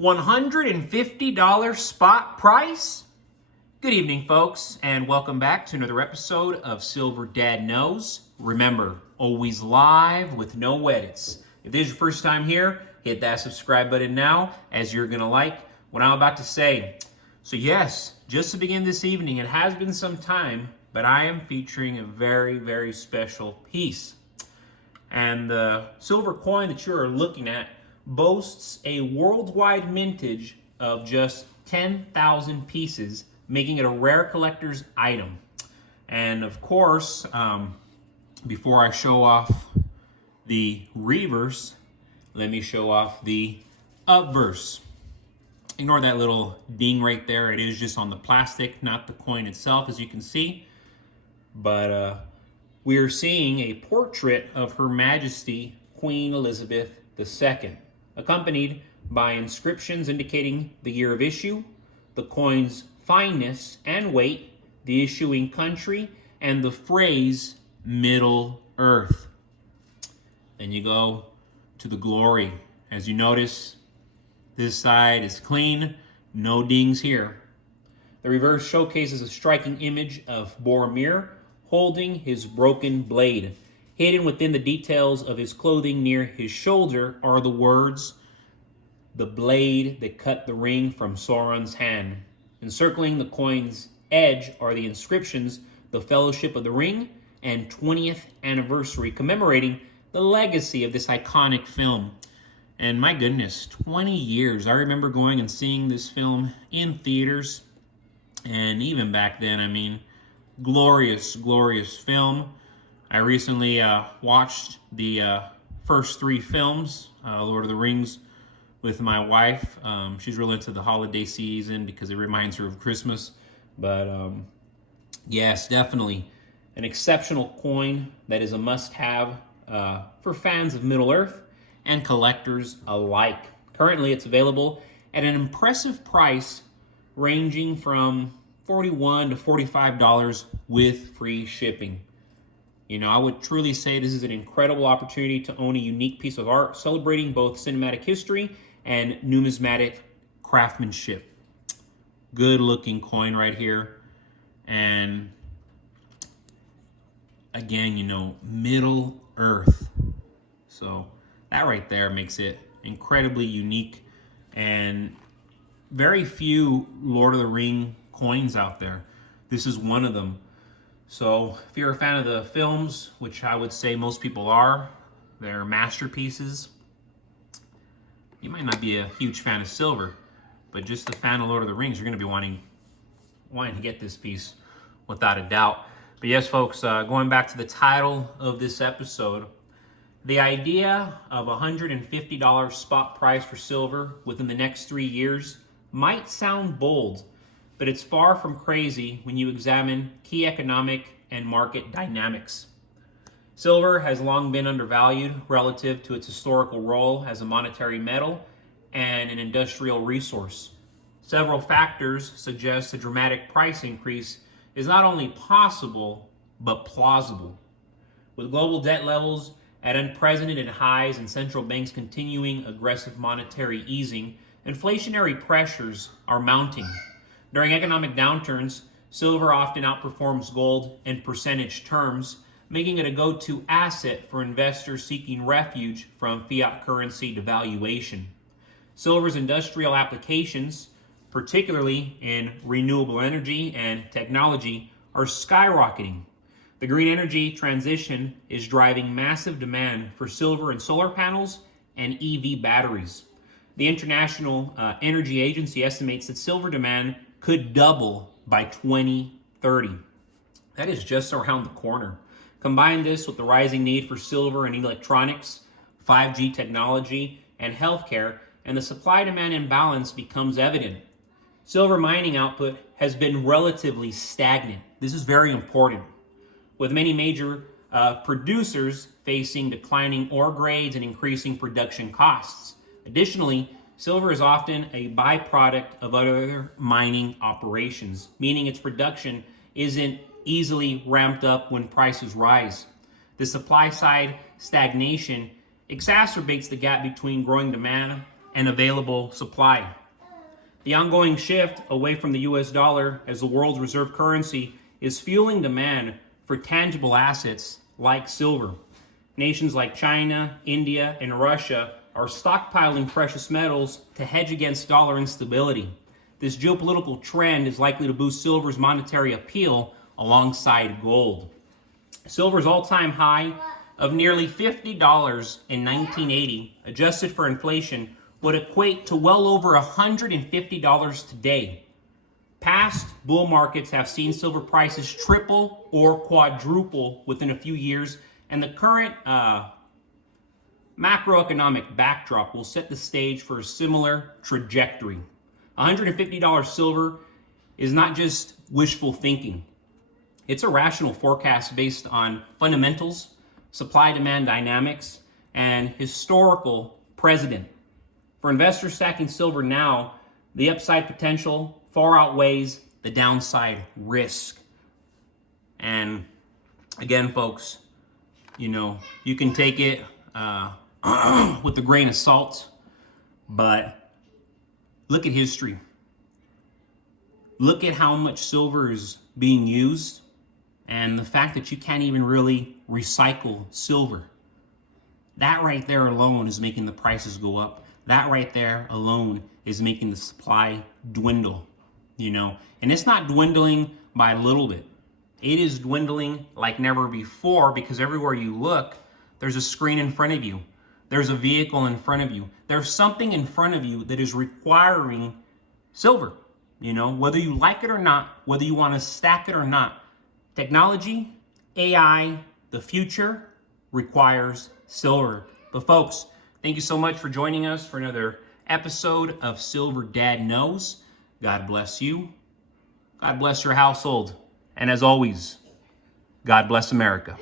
$150 spot price? Good evening, folks, and welcome back to another episode of Silver Dad Knows. Remember, always live with no edits. If this is your first time here, hit that subscribe button now, as you're going to like what I'm about to say. So yes, just to begin this evening, it has been some time, but I am featuring a very, very special piece. And the silver coin that you are looking at boasts a worldwide mintage of just 10,000 pieces, making it a rare collector's item. And of course, before I show off the reverse, let me show off the obverse. Ignore that little ding right there. It is just on the plastic, not the coin itself, as you can see. But we are seeing a portrait of Her Majesty Queen Elizabeth II, accompanied by inscriptions indicating the year of issue, the coin's fineness and weight, the issuing country, and the phrase Middle Earth. Then you go to the glory. As you notice, this side is clean, no dings here. The reverse showcases a striking image of Boromir holding his broken blade. Hidden within the details of his clothing near his shoulder are the words, "The blade that cut the ring from Sauron's hand." Encircling the coin's edge are the inscriptions, "The Fellowship of the Ring," and 20th anniversary, commemorating the legacy of this iconic film. And my goodness, 20 years. I remember going and seeing this film in theaters. And even back then, I mean, glorious, glorious film. I recently watched the first three films, Lord of the Rings, with my wife. She's real into the holiday season because it reminds her of Christmas. But yes, definitely an exceptional coin that is a must-have for fans of Middle-earth and collectors alike. Currently, it's available at an impressive price ranging from $41 to $45 with free shipping. You know, I would truly say this is an incredible opportunity to own a unique piece of art celebrating both cinematic history and numismatic craftsmanship. Good looking coin right here. And again, you know, Middle Earth. So that right there makes it incredibly unique, and very few Lord of the Ring coins out there. This is one of them. So if you're a fan of the films, which I would say most people are, they're masterpieces. You might not be a huge fan of silver, but just a fan of Lord of the Rings, you're going to be wanting to get this piece without a doubt. But yes, folks, going back to the title of this episode, the idea of $150 spot price for silver within the next 3 years might sound bold, but it's far from crazy when you examine key economic and market dynamics. Silver has long been undervalued relative to its historical role as a monetary metal and an industrial resource. Several factors suggest a dramatic price increase is not only possible, but plausible. With global debt levels at unprecedented highs and central banks continuing aggressive monetary easing, inflationary pressures are mounting. During economic downturns, silver often outperforms gold in percentage terms, making it a go-to asset for investors seeking refuge from fiat currency devaluation. Silver's industrial applications, particularly in renewable energy and technology, are skyrocketing. The green energy transition is driving massive demand for silver in solar panels and EV batteries. The International Energy Agency estimates that silver demand could double by 2030. That is just around the corner. Combine this with the rising need for silver in electronics, 5G technology, and healthcare, and the supply-demand imbalance becomes evident. Silver mining output has been relatively stagnant. This is very important, with many major producers facing declining ore grades and increasing production costs. Additionally, silver is often a byproduct of other mining operations, meaning its production isn't easily ramped up when prices rise. The supply side stagnation exacerbates the gap between growing demand and available supply. The ongoing shift away from the US dollar as the world's reserve currency is fueling demand for tangible assets like silver. Nations like China, India, and Russia are stockpiling precious metals to hedge against dollar instability. This geopolitical trend is likely to boost silver's monetary appeal alongside gold. Silver's all-time high of nearly $50 in 1980, adjusted for inflation, would equate to well over $150 today. Past bull markets have seen silver prices triple or quadruple within a few years, and the current macroeconomic backdrop will set the stage for a similar trajectory. $150 silver is not just wishful thinking. It's a rational forecast based on fundamentals, supply-demand dynamics, and historical precedent. For investors stacking silver now, the upside potential far outweighs the downside risk. And again, folks, you can take it with a grain of salt, but look at history. Look at how much silver is being used and the fact that you can't even really recycle silver. That right there alone is making the prices go up. That right there alone is making the supply dwindle, And it's not dwindling by a little bit. It is dwindling like never before because everywhere you look, there's a screen in front of you. There's a vehicle in front of you. There's something in front of you that is requiring silver, whether you like it or not, whether you want to stack it or not. Technology, AI, the future requires silver. But folks, thank you so much for joining us for another episode of Silver Dad Knows. God bless you. God bless your household. And as always, God bless America.